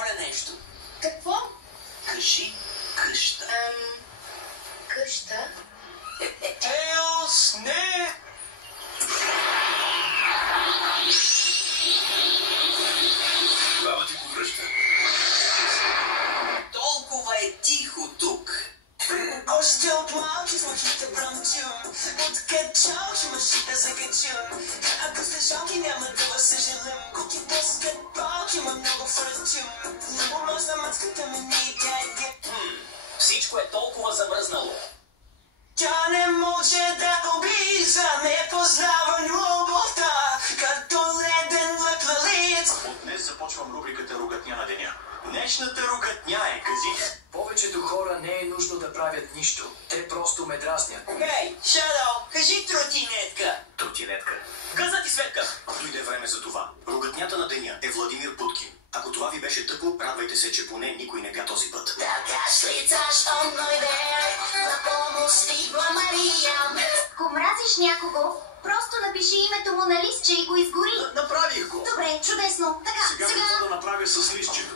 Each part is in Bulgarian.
Моля нещо. Какво? Кажи къща. Къща? Теос, не! Баба ти го връща. Толкова е тихо тук. Още от малки слухите бръмчим, от кетчал шумашите закачим. Ако сте жалки, няма да съжалим. Куки баскетбол, има много фръчим. Омързна мъцката ми и тя е геп. Всичко е толкова замръзнало. Тя не може да обижда, не познава любовта, като леден лъквалиц. От днес започвам рубриката Ругатня на деня. Днешната ругатня е, кази. Повечето хора не е нужно да правят нищо. Те просто ме дразнят. Хей, Шадо, кажи тротинетка. Тротинетка. Газа ти, Светка. Дойде време за това. Ругатнята на деня е Владимир Путкин. Ако това ви беше тъпо, радвайте се, че поне никой не га този път. Така швейцарщ дойде, на помощ стигла Мария. Ако мразиш някого, просто напиши името му на листче и го изгори. Направих го. Добре, чудесно. Така, Сега какво да направя с листчето?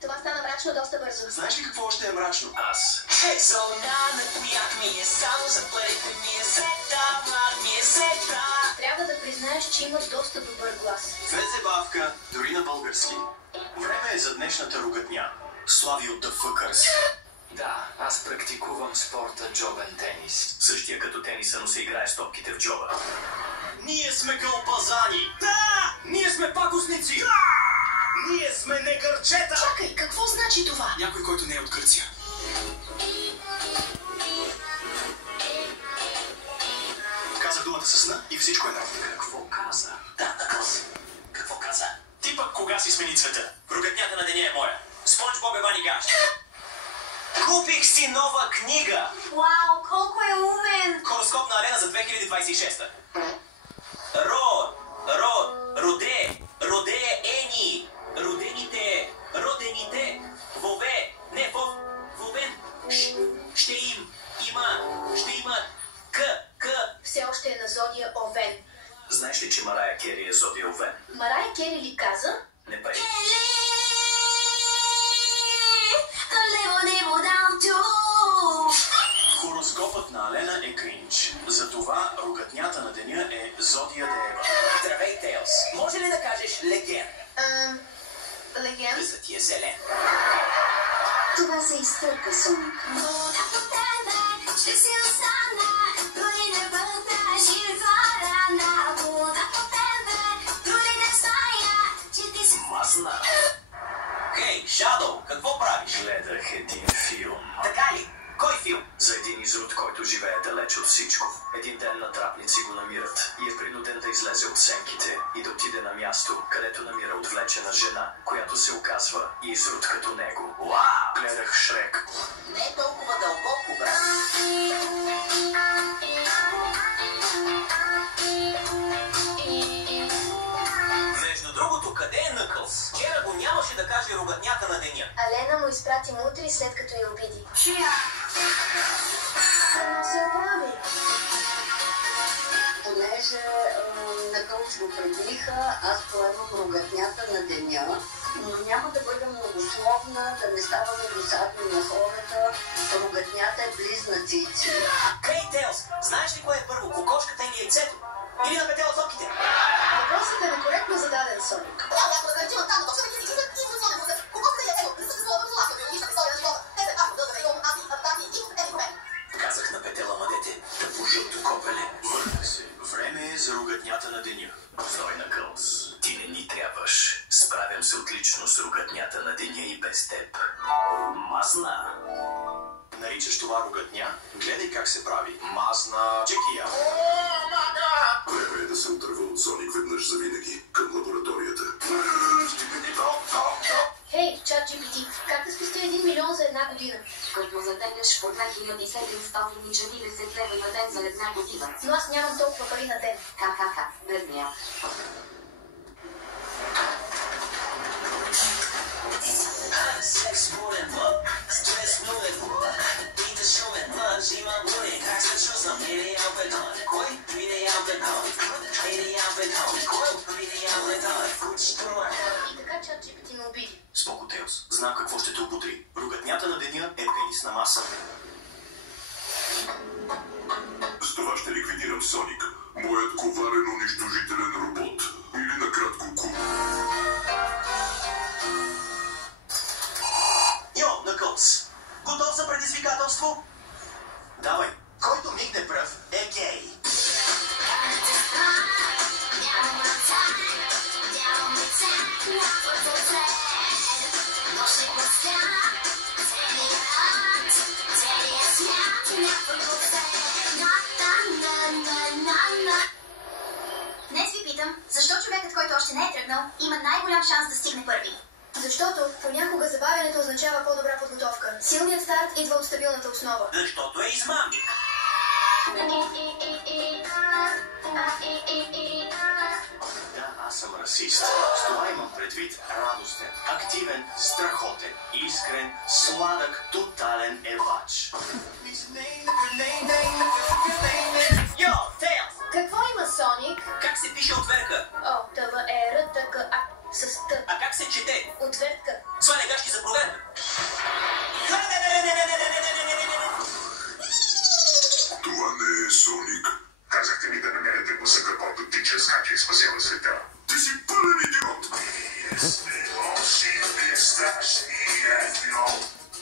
Това стана мрачно доста бързо. Знаеш ли какво още е мрачно? Аз. Зона на кояк ми е само за парите ми е сета, влак ми е сета. Трябва да признаеш, че има доста добър глас. Влезе бавка, дори на български. Време е за днешната ругатня. Слави от The Fuckers. Да, аз практикувам спорта джобен тенис. Същия като тениса, но се играе с топките в джоба. Ние сме кълпазани. Да! Ние сме пакосници. Да! Ние сме негърчета. Чакай, какво значи това? Някой, който не е от Гърция. Каза думата със сна и всичко е наред. Какво каза? Да, Наклс. Какво каза? Ти пък кога си смени цвета? Ругатнята на деня е моя. Спонж Боб е Вани Гаш. Купих си нова книга. Вау, колко е умен! Хороскоп на Алена за 2026. Роде, Ени. Родените. Вове, не вов, вовен. Ще имат. К. Все още е на зодия Овен. Знаеш ли, че Марая Кери е зодия Овен? Марая Кери ли каза? Не пей. Хороскопът на Алена е кринч. Затова ругатнята на деня е зодия Дева. Здравей, Теос. Може ли да кажеш леген? Леген? Късът ти е зелен. Това се изтърка, Соник. Мазна. Хей, Шадоу, какво правиш? Гледах един филм. Така ли? Кой филм? За един изрод, който живее далеч от всичко. Един ден натрапници го намират и е принуден да излезе от сенките и да отиде на място, където намира отвлечена жена, която се оказва изрод като него. Уау! Гледах Шрек. Не е толкова дълбоко, брат. Между другото, къде е Накълс? Вчера го нямаше да каже ругатнята на деня. Алена му изпрати мутри, след като я обиди. Но се оправи. Понеже Накълс го предиха, аз поемам ругатнята на деня, но няма да бъда многословна, да не ставаме досадни на хората. Ругатнята е близнаци. Хей, Теос, знаеш ли кое е първо, кокошката или яйцето? Или на петел топките? Въпросът е некоректно зададен, Соник. Казах на петела мъдете да пожълто копеле. Мъртве се. Време е за ругатнята на деня. Той Накълс, ти не ни трябваш. Справям се отлично с ругатнята на деня и без теб. Мазна. Наричаш това ругатня? Гледай как се прави. Мазна. Чекия. Време е да се отърва от Соник веднъж завинаги към лабораторията. Хей, ChatGPT, как да спести 1 милион за една година? Като затегнеш по 2740 лева на ден за една година. Но аз нямам толкова пари на ден. Ха-ха-ха, бедния. Секс болен мък, стрес нулев мък. Пита шумен мъж, има болен, как се чувствам? Или ям бетон, кой? Или ям бетон, или ям бетон, кой? Или ям бетон, кучето ма. И така ChatGPT ме обиди. Споко, Теос. Тейлс, знам какво ще те ободри. Ругатнята на деня е тенисна маса. С това ще ликвидирам Соник, моят коварен унищожителен робот. Или накратко куб. Йо, Накълс! Готов за предизвикателство? Давай! Който мигне пръв е гей. Днес ви питам, защо човекът, който още не е тръгнал, има най-голям шанс да стигне първи? Защото понякога забавянето означава по-добра подготовка. Силният старт идва от стабилната основа. Защото е измамник. Да, аз съм расист. С това имам предвид радостен, активен, страхотен, искрен, сладък, тотален евач. Йо, Тейлс! Какво има Соник? Как се пише отверка? О, Т-В-Е-Р-Т-К-А. С Т. А как се чете? Отвертка. Сваля гащи за проверка. Това не е Соник. Казахте ми да намерите музика, който тича, скача и спасява света. Ти си пълен идиот!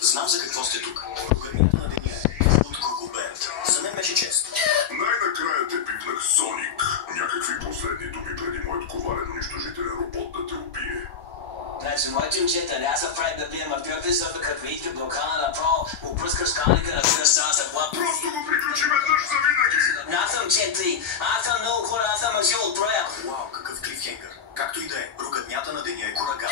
Знам за какво сте тук. Ругатнята на деня от Гургоберт. За мен беше чест. Най-накрая те пипнах Соник. Някакви последни думи преди моят коварен унищожителен робот да те убие. Значи, моите учета, аз съм правит да бием мъртвия зъба, като видите блокана направо, опръскаш калника на сина са за това. Просто го приключи веднъж за винаги! Аз съм четли, аз съм много хора, аз съм мъжил от броя. Вау, какъв клифхенгър. Както и да е, ругатнята на деня е кураган.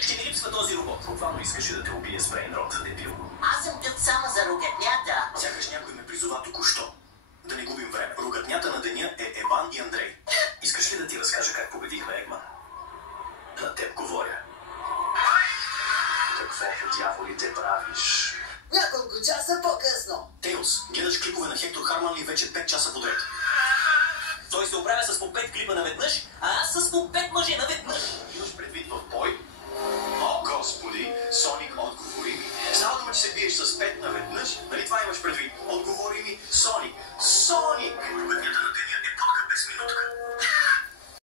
Ще ми липсва този робот. Буквално искаше да те убие с брейнрот, дебил. Аз съм тук само за ругатнята. Сякаш някой ме призова току-що. Да не губим време. Ругатнята на деня е Еван и Андрей. Искаш ли да ти разкажа как победихме Егман? На теб говоря. Какво по дяволите правиш? Няколко часа по-късно. Тейлс, гледаш клипове на Хектор Харман ли вече 5 часа подред? Той се оправя с по 5 клипа наведнъж, а аз с по 5 мъже наведнъж. Имаш предвид в бой? О, господи, Соник, отговори ми. Става дума, че се биеш с 5 наведнъж